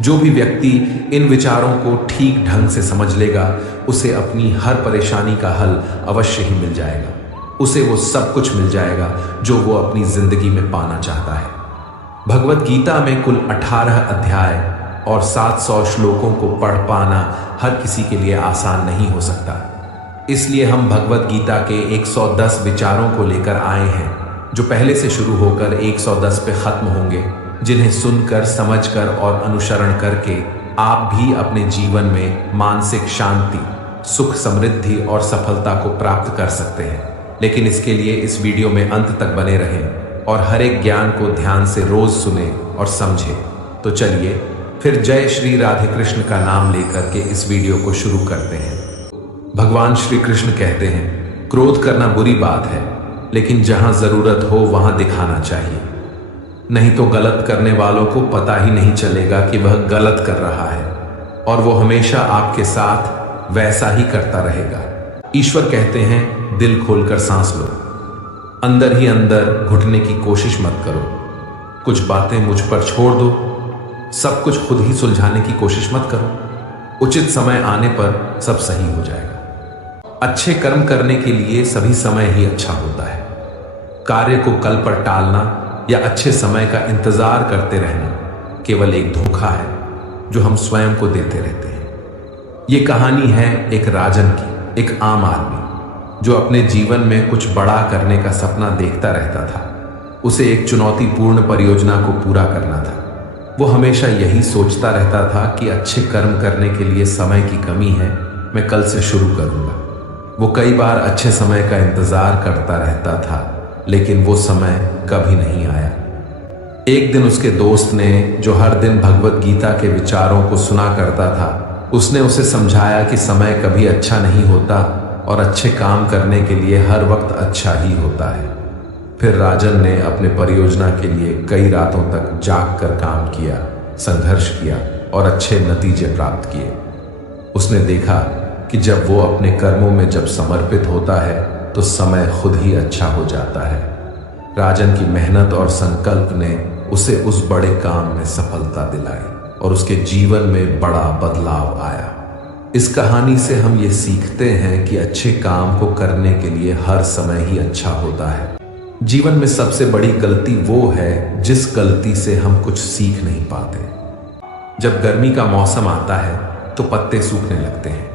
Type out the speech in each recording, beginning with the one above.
जो भी व्यक्ति इन विचारों को ठीक ढंग से समझ लेगा, उसे अपनी हर परेशानी का हल अवश्य ही मिल जाएगा। उसे वो सब कुछ मिल जाएगा जो वो अपनी जिंदगी में पाना चाहता है। भगवत गीता में कुल 18 अध्याय और 700 श्लोकों को पढ़ पाना हर किसी के लिए आसान नहीं हो सकता। इसलिए हम भगवत गीता के 110 विचारों को लेकर आए हैं, जो पहले से शुरू होकर 110 पे खत्म होंगे, जिन्हें सुनकर, समझकर और अनुसरण करके आप भी अपने जीवन में मानसिक शांति, सुख, समृद्धि और सफलता को प्राप्त कर सकते हैं। लेकिन इसके लिए इस वीडियो में अंत तक बने रहें और हर एक ज्ञान को ध्यान से रोज सुने और समझे। तो चलिए फिर जय श्री राधे कृष्ण का नाम लेकर के इस वीडियो को शुरू करते हैं। भगवान श्री कृष्ण कहते हैं, क्रोध करना बुरी बात है, लेकिन जहां जरूरत हो वहां दिखाना चाहिए। नहीं तो गलत करने वालों को पता ही नहीं चलेगा कि वह गलत कर रहा है, और वो हमेशा आपके साथ वैसा ही करता रहेगा। ईश्वर कहते हैं, दिल खोलकर सांस लो, अंदर ही अंदर घुटने की कोशिश मत करो। कुछ बातें मुझ पर छोड़ दो, सब कुछ खुद ही सुलझाने की कोशिश मत करो। उचित समय आने पर सब सही हो जाएगा। अच्छे कर्म करने के लिए सभी समय ही अच्छा होता है। कार्य को कल पर टालना या अच्छे समय का इंतजार करते रहना केवल एक धोखा है जो हम स्वयं को देते रहते हैं। ये कहानी है एक राजन की, एक आम आदमी जो अपने जीवन में कुछ बड़ा करने का सपना देखता रहता था। उसे एक चुनौतीपूर्ण परियोजना को पूरा करना था। वो हमेशा यही सोचता रहता था कि अच्छे कर्म करने के लिए समय की कमी है, मैं कल से शुरू करूंगा। वो कई बार अच्छे समय का इंतजार करता रहता था, लेकिन वो समय कभी नहीं आया। एक दिन उसके दोस्त ने, जो हर दिन भगवत गीता के विचारों को सुना करता था, उसने उसे समझाया कि समय कभी अच्छा नहीं होता और अच्छे काम करने के लिए हर वक्त अच्छा ही होता है। फिर राजन ने अपने परियोजना के लिए कई रातों तक जाग कर काम किया, संघर्ष किया और अच्छे नतीजे प्राप्त किए। उसने देखा कि जब वो अपने कर्मों में जब समर्पित होता है तो समय खुद ही अच्छा हो जाता है। राजन की मेहनत और संकल्प ने उसे उस बड़े काम में सफलता दिलाई और उसके जीवन में बड़ा बदलाव आया। इस कहानी से हम ये सीखते हैं कि अच्छे काम को करने के लिए हर समय ही अच्छा होता है। जीवन में सबसे बड़ी गलती वो है जिस गलती से हम कुछ सीख नहीं पाते। जब गर्मी का मौसम आता है तो पत्ते सूखने लगते हैं।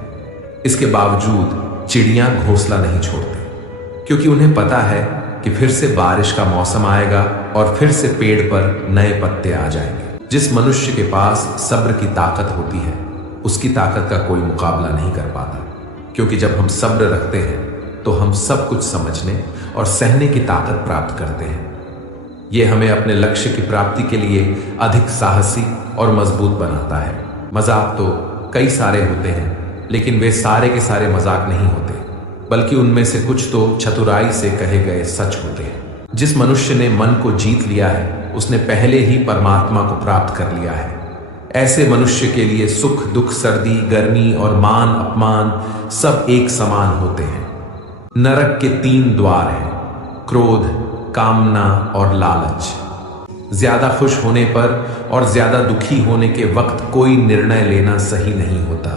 इसके बावजूद चिड़ियां घोंसला नहीं छोड़ती, क्योंकि उन्हें पता है कि फिर से बारिश का मौसम आएगा और फिर से पेड़ पर नए पत्ते आ जाएंगे। जिस मनुष्य के पास सब्र की ताकत होती है, उसकी ताकत का कोई मुकाबला नहीं कर पाता, क्योंकि जब हम सब्र रखते हैं तो हम सब कुछ समझने और सहने की ताकत प्राप्त करते हैं। यह हमें अपने लक्ष्य की प्राप्ति के लिए अधिक साहसी और मजबूत बनाता है। मजाक तो कई सारे होते हैं, लेकिन वे सारे के सारे मजाक नहीं होते, बल्कि उनमें से कुछ तो चतुराई से कहे गए सच होते हैं। जिस मनुष्य ने मन को जीत लिया है, उसने पहले ही परमात्मा को प्राप्त कर लिया है। ऐसे मनुष्य के लिए सुख, दुख, सर्दी, गर्मी और मान, अपमान सब एक समान होते हैं। नरक के 3 द्वार हैं, क्रोध, कामना और लालच। ज्यादा खुश होने पर और ज्यादा दुखी होने के वक्त कोई निर्णय लेना सही नहीं होता,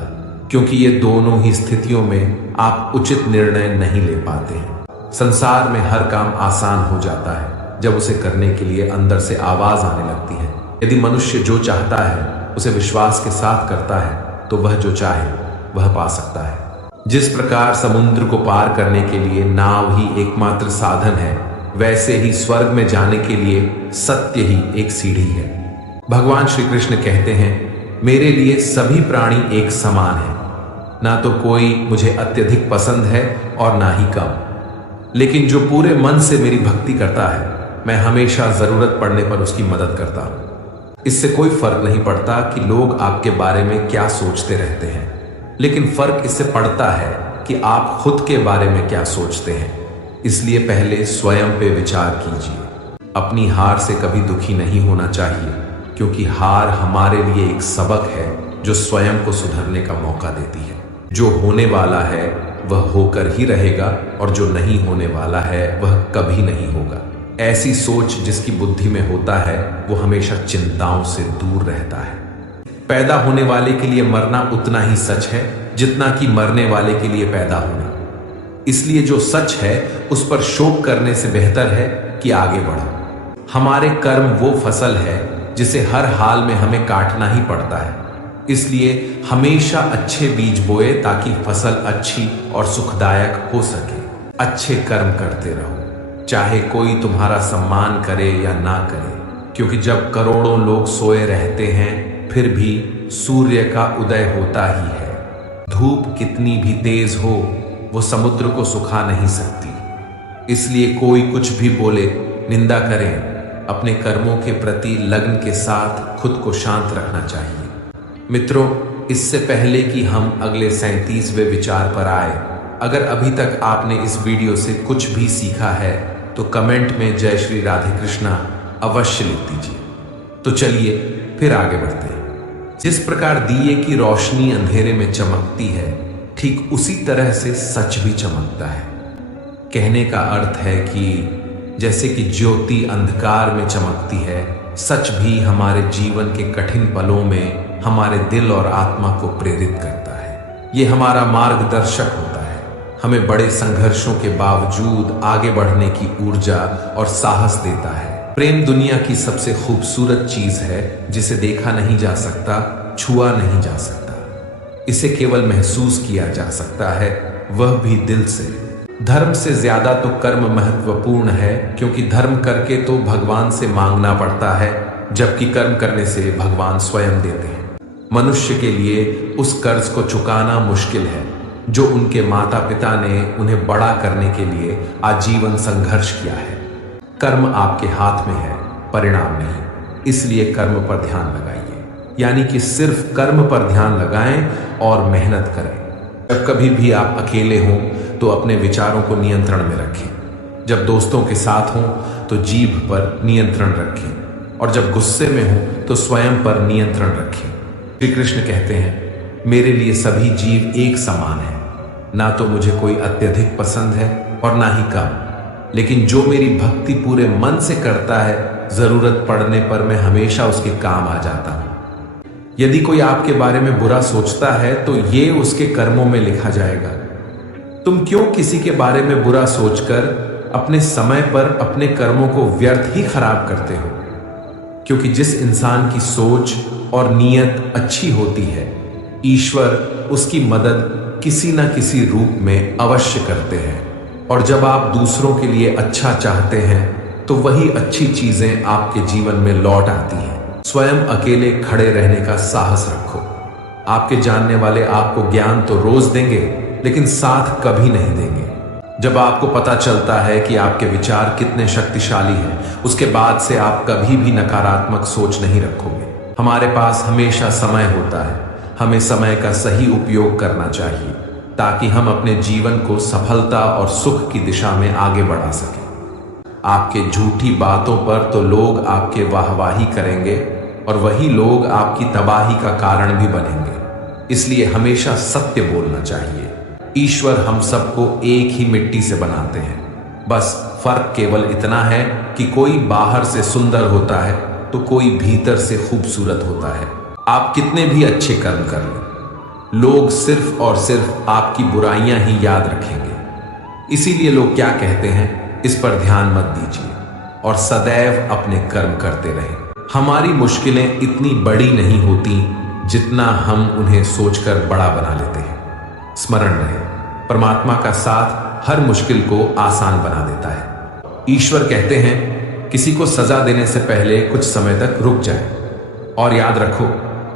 क्योंकि ये दोनों ही स्थितियों में आप उचित निर्णय नहीं ले पाते हैं। संसार में हर काम आसान हो जाता है जब उसे करने के लिए अंदर से आवाज आने लगती है। यदि मनुष्य जो चाहता है उसे विश्वास के साथ करता है, तो वह जो चाहे वह पा सकता है। जिस प्रकार समुद्र को पार करने के लिए नाव ही एकमात्र साधन है, वैसे ही स्वर्ग में जाने के लिए सत्य ही एक सीढ़ी है। भगवान श्री कृष्ण कहते हैं, मेरे लिए सभी प्राणी एक समान है। ना तो कोई मुझे अत्यधिक पसंद है और ना ही कम, लेकिन जो पूरे मन से मेरी भक्ति करता है, मैं हमेशा जरूरत पड़ने पर उसकी मदद करता हूं। इससे कोई फर्क नहीं पड़ता कि लोग आपके बारे में क्या सोचते रहते हैं, लेकिन फर्क इससे पड़ता है कि आप खुद के बारे में क्या सोचते हैं। इसलिए पहले स्वयं पे विचार कीजिए। अपनी हार से कभी दुखी नहीं होना चाहिए, क्योंकि हार हमारे लिए एक सबक है जो स्वयं को सुधरने का मौका देती है। जो होने वाला है वह होकर ही रहेगा, और जो नहीं होने वाला है वह कभी नहीं होगा। ऐसी सोच जिसकी बुद्धि में होता है वो हमेशा चिंताओं से दूर रहता है। पैदा होने वाले के लिए मरना उतना ही सच है जितना कि मरने वाले के लिए पैदा होना। इसलिए जो सच है उस पर शोक करने से बेहतर है कि आगे बढ़ो। हमारे कर्म वो फसल है जिसे हर हाल में हमें काटना ही पड़ता है। इसलिए हमेशा अच्छे बीज बोए ताकि फसल अच्छी और सुखदायक हो सके। अच्छे कर्म करते रहो, चाहे कोई तुम्हारा सम्मान करे या ना करे, क्योंकि जब करोड़ों लोग सोए रहते हैं फिर भी सूर्य का उदय होता ही है। धूप कितनी भी तेज हो वो समुद्र को सुखा नहीं सकती। इसलिए कोई कुछ भी बोले, निंदा करें, अपने कर्मों के प्रति लगन के साथ खुद को शांत रखना चाहिए। मित्रों, इससे पहले कि हम अगले 37वें विचार पर आए, अगर अभी तक आपने इस वीडियो से कुछ भी सीखा है तो कमेंट में जय श्री राधे कृष्णा अवश्य लिख दीजिए। तो चलिए फिर आगे बढ़ते हैं। जिस प्रकार दिए की रोशनी अंधेरे में चमकती है, ठीक उसी तरह से सच भी चमकता है। कहने का अर्थ है कि जैसे कि ज्योति अंधकार में चमकती है, सच भी हमारे जीवन के कठिन पलों में हमारे दिल और आत्मा को प्रेरित करता है। ये हमारा मार्गदर्शक होता है, हमें बड़े संघर्षों के बावजूद आगे बढ़ने की ऊर्जा और साहस देता है। प्रेम दुनिया की सबसे खूबसूरत चीज है जिसे देखा नहीं जा सकता, छुआ नहीं जा सकता। इसे केवल महसूस किया जा सकता है, वह भी दिल से। धर्म से ज्यादा तो कर्म महत्वपूर्ण है, क्योंकि धर्म करके तो भगवान से मांगना पड़ता है, जबकि कर्म करने से भगवान स्वयं देते हैं। मनुष्य के लिए उस कर्ज को चुकाना मुश्किल है जो उनके माता पिता ने उन्हें बड़ा करने के लिए आजीवन संघर्ष किया है। कर्म आपके हाथ में है, परिणाम नहीं। इसलिए कर्म पर ध्यान लगाइए, यानी कि सिर्फ कर्म पर ध्यान लगाएं और मेहनत करें। जब कभी भी आप अकेले हों तो अपने विचारों को नियंत्रण में रखें। जब दोस्तों के साथ हों तो जीभ पर नियंत्रण रखें, और जब गुस्से में हों तो स्वयं पर नियंत्रण रखें। श्री कृष्ण कहते हैं, मेरे लिए सभी जीव एक समान है, ना तो मुझे कोई अत्यधिक पसंद है और ना ही कम, लेकिन जो मेरी भक्ति पूरे मन से करता है, जरूरत पड़ने पर मैं हमेशा उसके काम आ जाता हूं। यदि कोई आपके बारे में बुरा सोचता है तो ये उसके कर्मों में लिखा जाएगा। तुम क्यों किसी के बारे में बुरा सोचकर अपने समय पर अपने कर्मों को व्यर्थ ही खराब करते हो? क्योंकि जिस इंसान की सोच और नीयत अच्छी होती है, ईश्वर उसकी मदद किसी न किसी रूप में अवश्य करते हैं। और जब आप दूसरों के लिए अच्छा चाहते हैं तो वही अच्छी चीजें आपके जीवन में लौट आती हैं। स्वयं अकेले खड़े रहने का साहस रखो। आपके जानने वाले आपको ज्ञान तो रोज देंगे, लेकिन साथ कभी नहीं देंगे। जब आपको पता चलता है कि आपके विचार कितने शक्तिशाली हैं, उसके बाद से आप कभी भी नकारात्मक सोच नहीं रखोगे। हमारे पास हमेशा समय होता है, हमें समय का सही उपयोग करना चाहिए ताकि हम अपने जीवन को सफलता और सुख की दिशा में आगे बढ़ा सकें। आपके झूठी बातों पर तो लोग आपके वाहवाही करेंगे और वही लोग आपकी तबाही का कारण भी बनेंगे। इसलिए हमेशा सत्य बोलना चाहिए। ईश्वर हम सबको एक ही मिट्टी से बनाते हैं, बस फर्क केवल इतना है कि कोई बाहर से सुंदर होता है तो कोई भीतर से खूबसूरत होता है। आप कितने भी अच्छे कर्म कर लें, लोग सिर्फ और सिर्फ आपकी बुराइयां ही याद रखेंगे। इसीलिए लोग क्या कहते हैं, इस पर ध्यान मत दीजिए और सदैव अपने कर्म करते रहें। हमारी मुश्किलें इतनी बड़ी नहीं होती जितना हम उन्हें सोचकर बड़ा बना लेते हैं। स्मरण रहे, परमात्मा का साथ हर मुश्किल को आसान बना देता है। ईश्वर कहते हैं, किसी को सजा देने से पहले कुछ समय तक रुक जाए, और याद रखो,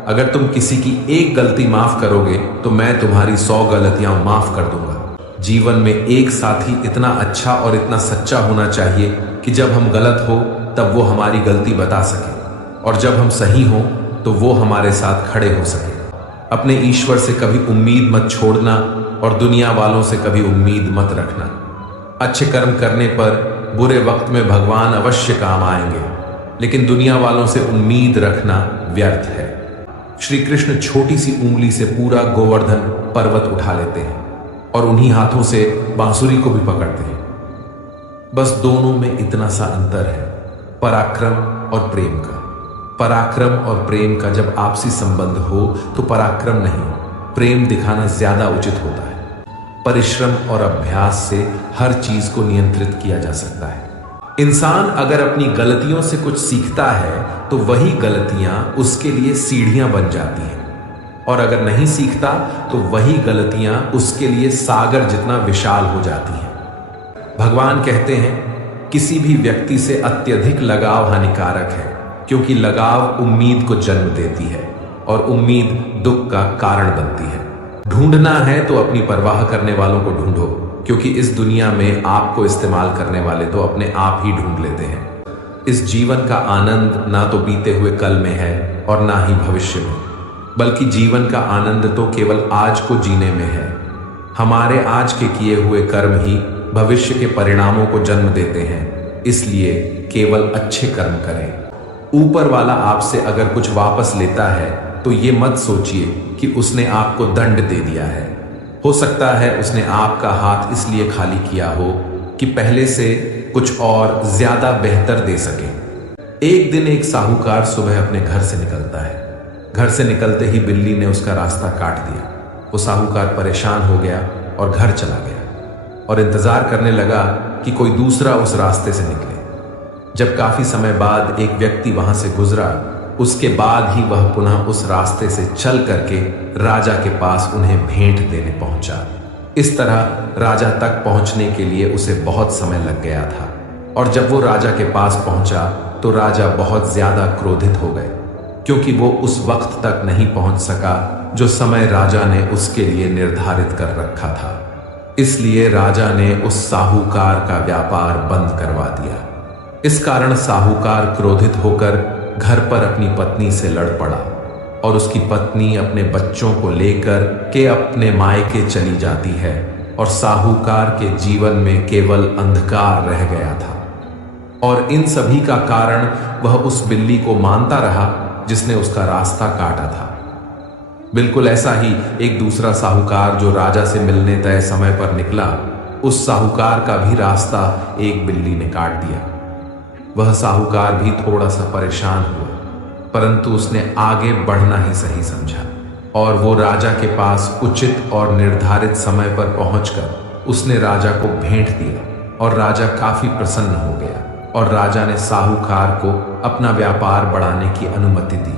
अगर तुम किसी की एक गलती माफ करोगे तो मैं तुम्हारी 100 गलतियां माफ कर दूंगा। जीवन में एक साथी इतना अच्छा और इतना सच्चा होना चाहिए कि जब हम गलत हो तब वो हमारी गलती बता सके, और जब हम सही हो तो वो हमारे साथ खड़े हो सके। अपने ईश्वर से कभी उम्मीद मत छोड़ना और दुनिया वालों से कभी उम्मीद मत रखना। अच्छे कर्म करने पर बुरे वक्त में भगवान अवश्य काम आएंगे, लेकिन दुनिया वालों से उम्मीद रखना व्यर्थ है। श्री कृष्ण छोटी सी उंगली से पूरा गोवर्धन पर्वत उठा लेते हैं और उन्हीं हाथों से बांसुरी को भी पकड़ते हैं। बस दोनों में इतना सा अंतर है, पराक्रम और प्रेम का। पराक्रम और प्रेम का जब आपसी संबंध हो तो पराक्रम नहीं, प्रेम दिखाना ज्यादा उचित होता है। परिश्रम और अभ्यास से हर चीज को नियंत्रित किया जा सकता है। इंसान अगर अपनी गलतियों से कुछ सीखता है तो वही गलतियां उसके लिए सीढ़ियां बन जाती हैं, और अगर नहीं सीखता तो वही गलतियां उसके लिए सागर जितना विशाल हो जाती हैं। भगवान कहते हैं किसी भी व्यक्ति से अत्यधिक लगाव हानिकारक है, क्योंकि लगाव उम्मीद को जन्म देती है और उम्मीद दुख का कारण बनती है। ढूंढना है तो अपनी परवाह करने वालों को ढूंढो, क्योंकि इस दुनिया में आपको इस्तेमाल करने वाले तो अपने आप ही ढूंढ लेते हैं। इस जीवन का आनंद ना तो बीते हुए कल में है और ना ही भविष्य में, बल्कि जीवन का आनंद तो केवल आज को जीने में है। हमारे आज के किए हुए कर्म ही भविष्य के परिणामों को जन्म देते हैं, इसलिए केवल अच्छे कर्म करें। ऊपर वाला आपसे अगर कुछ वापस लेता है तो ये मत सोचिए कि उसने आपको दंड दे दिया है। हो सकता है उसने आपका हाथ इसलिए खाली किया हो कि पहले से कुछ और ज्यादा बेहतर दे सके। एक दिन एक साहूकार सुबह अपने घर से निकलता है। घर से निकलते ही बिल्ली ने उसका रास्ता काट दिया। वो साहूकार परेशान हो गया और घर चला गया और इंतजार करने लगा कि कोई दूसरा उस रास्ते से निकले। जब काफी समय बाद एक व्यक्ति वहां से गुजरा, उसके बाद ही वह पुनः उस रास्ते से चल करके राजा के पास उन्हें भेंट देने पहुंचा। इस तरह राजा तक पहुंचने के लिए उसे बहुत समय लग गया था, और जब वो राजा के पास पहुंचा तो राजा बहुत ज्यादा क्रोधित हो गए, क्योंकि वो उस वक्त तक नहीं पहुंच सका जो समय राजा ने उसके लिए निर्धारित कर रखा था। इसलिए राजा ने उस साहूकार का व्यापार बंद करवा दिया। इस कारण साहूकार क्रोधित होकर घर पर अपनी पत्नी से लड़ पड़ा और उसकी पत्नी अपने बच्चों को लेकर के अपने मायके चली जाती है, और साहूकार के जीवन में केवल अंधकार रह गया था। और इन सभी का कारण वह उस बिल्ली को मानता रहा जिसने उसका रास्ता काटा था। बिल्कुल ऐसा ही एक दूसरा साहूकार जो राजा से मिलने तय समय पर निकला, उस साहूकार का भी रास्ता एक बिल्ली ने काट दिया। वह साहूकार भी थोड़ा सा परेशान हुआ, परंतु उसने आगे बढ़ना ही सही समझा, और वो राजा के पास उचित और निर्धारित समय पर पहुंचकर उसने राजा को भेंट दिया, और राजा काफी प्रसन्न हो गया, और राजा ने साहूकार को अपना व्यापार बढ़ाने की अनुमति दी।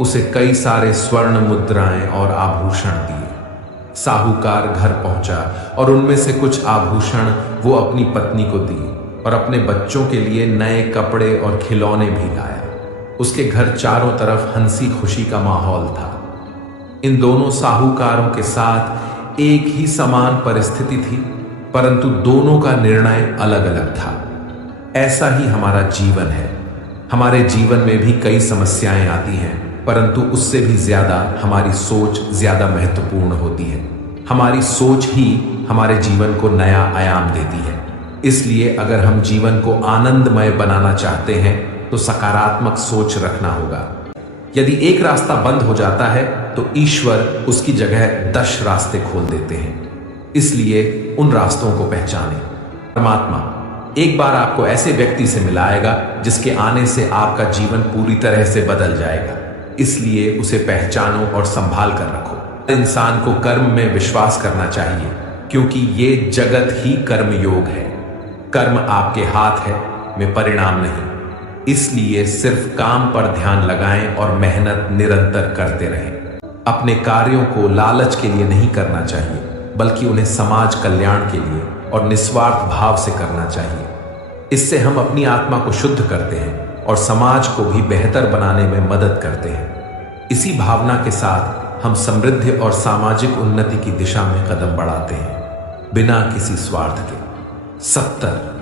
उसे कई सारे स्वर्ण मुद्राएं और आभूषण दिए। साहूकार घर पहुंचा और उनमें से कुछ आभूषण वो अपनी पत्नी को दिए, और अपने बच्चों के लिए नए कपड़े और खिलौने भी लाया। उसके घर चारों तरफ हंसी खुशी का माहौल था। इन दोनों साहूकारों के साथ एक ही समान परिस्थिति थी, परंतु दोनों का निर्णय अलग अलग था। ऐसा ही हमारा जीवन है। हमारे जीवन में भी कई समस्याएं आती हैं, परंतु उससे भी ज्यादा हमारी सोच ज्यादा महत्वपूर्ण होती है। हमारी सोच ही हमारे जीवन को नया आयाम देती है। इसलिए अगर हम जीवन को आनंदमय बनाना चाहते हैं तो सकारात्मक सोच रखना होगा। यदि एक रास्ता बंद हो जाता है तो ईश्वर उसकी जगह 10 रास्ते खोल देते हैं। इसलिए उन रास्तों को पहचानें। परमात्मा एक बार आपको ऐसे व्यक्ति से मिलाएगा जिसके आने से आपका जीवन पूरी तरह से बदल जाएगा। इसलिए उसे पहचानो और संभाल कर रखो। इंसान को कर्म में विश्वास करना चाहिए, क्योंकि ये जगत ही कर्म योग है। कर्म आपके हाथ है में परिणाम नहीं। इसलिए सिर्फ काम पर ध्यान लगाएं और मेहनत निरंतर करते रहें। अपने कार्यों को लालच के लिए नहीं करना चाहिए, बल्कि उन्हें समाज कल्याण के लिए और निस्वार्थ भाव से करना चाहिए। इससे हम अपनी आत्मा को शुद्ध करते हैं और समाज को भी बेहतर बनाने में मदद करते हैं। इसी भावना के साथ हम समृद्धि और सामाजिक उन्नति की दिशा में कदम बढ़ाते हैं, बिना किसी स्वार्थ के। 70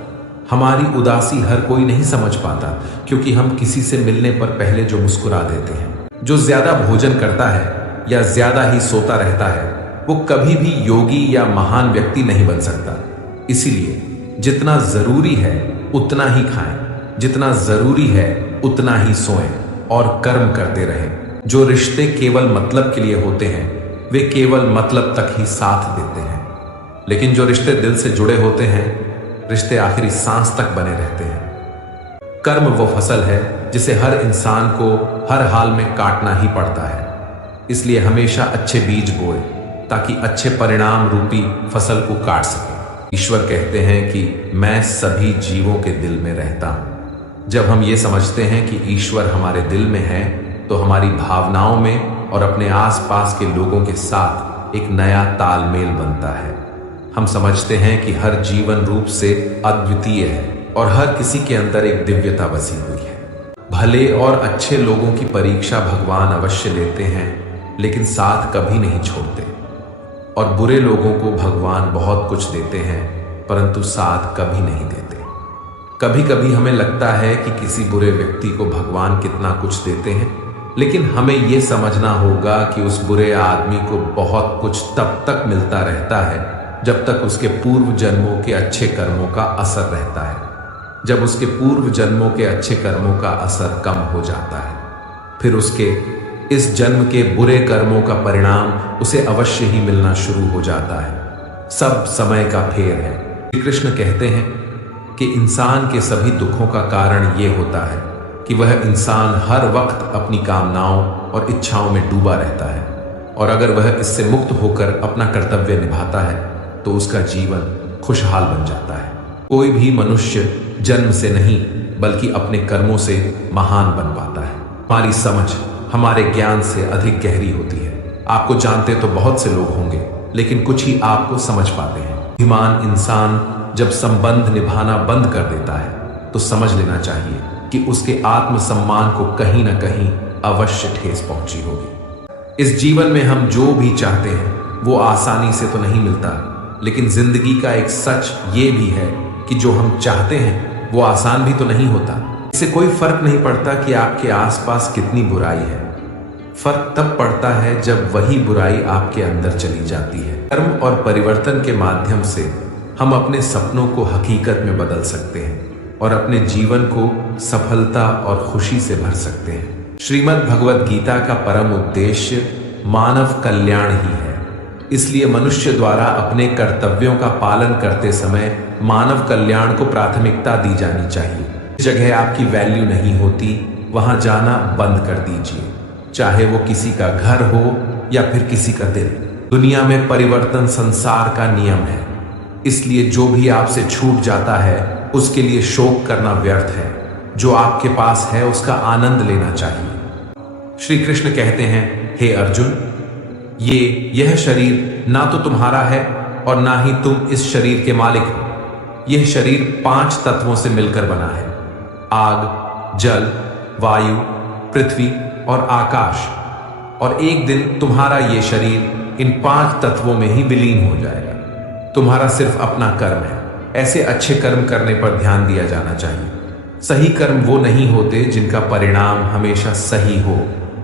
हमारी उदासी हर कोई नहीं समझ पाता, क्योंकि हम किसी से मिलने पर पहले जो मुस्कुरा देते हैं। जो ज्यादा भोजन करता है या ज्यादा ही सोता रहता है वो कभी भी योगी या महान व्यक्ति नहीं बन सकता। इसीलिए जितना जरूरी है उतना ही खाएं, जितना जरूरी है उतना ही सोएं और कर्म करते रहें। जो रिश्ते केवल मतलब के लिए होते हैं वे केवल मतलब तक ही साथ देते हैं, लेकिन जो रिश्ते दिल से जुड़े होते हैं रिश्ते आखिरी सांस तक बने रहते हैं। कर्म वो फसल है जिसे हर इंसान को हर हाल में काटना ही पड़ता है। इसलिए हमेशा अच्छे बीज बोए ताकि अच्छे परिणाम रूपी फसल को काट सके। ईश्वर कहते हैं कि मैं सभी जीवों के दिल में रहता हूं। जब हम ये समझते हैं कि ईश्वर हमारे दिल में है तो हमारी भावनाओं में और अपने आसपास के लोगों के साथ एक नया तालमेल बनता है। हम समझते हैं कि हर जीवन रूप से अद्वितीय है और हर किसी के अंदर एक दिव्यता बसी हुई है। भले और अच्छे लोगों की परीक्षा भगवान अवश्य लेते हैं, लेकिन साथ कभी नहीं छोड़ते। और बुरे लोगों को भगवान बहुत कुछ देते हैं, परंतु साथ कभी नहीं देते। कभी कभी हमें लगता है कि किसी बुरे व्यक्ति को भगवान कितना कुछ देते हैं, लेकिन हमें यह समझना होगा कि उस बुरे आदमी को बहुत कुछ तब तक मिलता रहता है जब तक उसके पूर्व जन्मों के अच्छे कर्मों का असर रहता है। जब उसके पूर्व जन्मों के अच्छे कर्मों का असर कम हो जाता है, फिर उसके इस जन्म के बुरे कर्मों का परिणाम उसे अवश्य ही मिलना शुरू हो जाता है। सब समय का फेर है। श्री कृष्ण कहते हैं कि इंसान के सभी दुखों का कारण यह होता है कि वह इंसान हर वक्त अपनी कामनाओं और इच्छाओं में डूबा रहता है, और अगर वह इससे मुक्त होकर अपना कर्तव्य निभाता है तो उसका जीवन खुशहाल बन जाता है। कोई भी मनुष्य जन्म से नहीं बल्कि अपने कर्मों से महान बन पाता है। हमारी समझ हमारे ज्ञान से अधिक गहरी होती है। आपको जानते तो बहुत से लोग होंगे, लेकिन कुछ ही आपको समझ पाते हैं। बुद्धिमान इंसान जब संबंध निभाना बंद कर देता है तो समझ लेना चाहिए कि उसके आत्मसम्मान को कहीं ना कहीं अवश्य ठेस पहुंची होगी। इस जीवन में हम जो भी चाहते हैं वो आसानी से तो नहीं मिलता, लेकिन जिंदगी का एक सच ये भी है कि जो हम चाहते हैं वो आसान भी तो नहीं होता। इससे कोई फर्क नहीं पड़ता कि आपके आसपास कितनी बुराई है। फर्क तब पड़ता है जब वही बुराई आपके अंदर चली जाती है। कर्म और परिवर्तन के माध्यम से हम अपने सपनों को हकीकत में बदल सकते हैं और अपने जीवन को सफलता और खुशी से भर सकते हैं। श्रीमद् भगवद गीता का परम उद्देश्य मानव कल्याण ही है। इसलिए मनुष्य द्वारा अपने कर्तव्यों का पालन करते समय मानव कल्याण को प्राथमिकता दी जानी चाहिए। जिस जगह आपकी वैल्यू नहीं होती वहां जाना बंद कर दीजिए, चाहे वो किसी का घर हो या फिर किसी का दिल। दुनिया में परिवर्तन संसार का नियम है, इसलिए जो भी आपसे छूट जाता है उसके लिए शोक करना व्यर्थ है। जो आपके पास है उसका आनंद लेना चाहिए। श्री कृष्ण कहते हैं, हे अर्जुन, यह शरीर ना तो तुम्हारा है और ना ही तुम इस शरीर के मालिक हो। यह शरीर 5 तत्वों से मिलकर बना है: आग, जल, वायु, पृथ्वी और आकाश। और एक दिन तुम्हारा यह शरीर इन 5 तत्वों में ही विलीन हो जाएगा। तुम्हारा सिर्फ अपना कर्म है। ऐसे अच्छे कर्म करने पर ध्यान दिया जाना चाहिए। सही कर्म वो नहीं होते जिनका परिणाम हमेशा सही हो,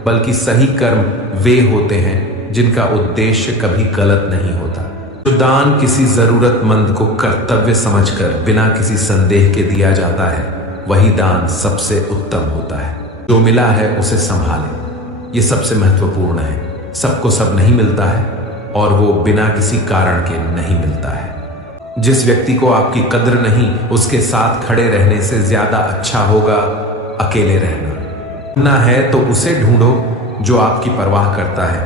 बल्कि सही कर्म वे होते हैं जिनका उद्देश्य कभी गलत नहीं होता। जो दान किसी जरूरतमंद को कर्तव्य समझकर बिना किसी संदेह के दिया जाता है, वही दान सबसे उत्तम होता है। जो मिला है उसे संभालें, ये सबसे महत्वपूर्ण है। सबको सब नहीं मिलता है और वो बिना किसी कारण के नहीं मिलता है। जिस व्यक्ति को आपकी कद्र नहीं, उसके साथ खड़े रहने से ज्यादा अच्छा होगा अकेले रहना। ना है तो उसे ढूंढो जो आपकी परवाह करता है,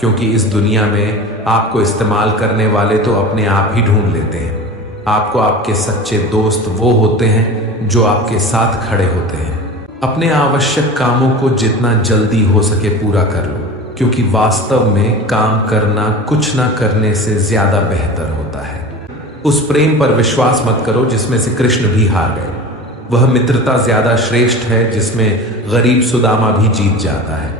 क्योंकि इस दुनिया में आपको इस्तेमाल करने वाले तो अपने आप ही ढूंढ लेते हैं। आपको आपके सच्चे दोस्त वो होते हैं जो आपके साथ खड़े होते हैं। अपने आवश्यक कामों को जितना जल्दी हो सके पूरा कर लो, क्योंकि वास्तव में काम करना कुछ ना करने से ज्यादा बेहतर होता है। उस प्रेम पर विश्वास मत करो जिसमें से कृष्ण भी हार गए। वह मित्रता ज्यादा श्रेष्ठ है जिसमें गरीब सुदामा भी जीत जाता है।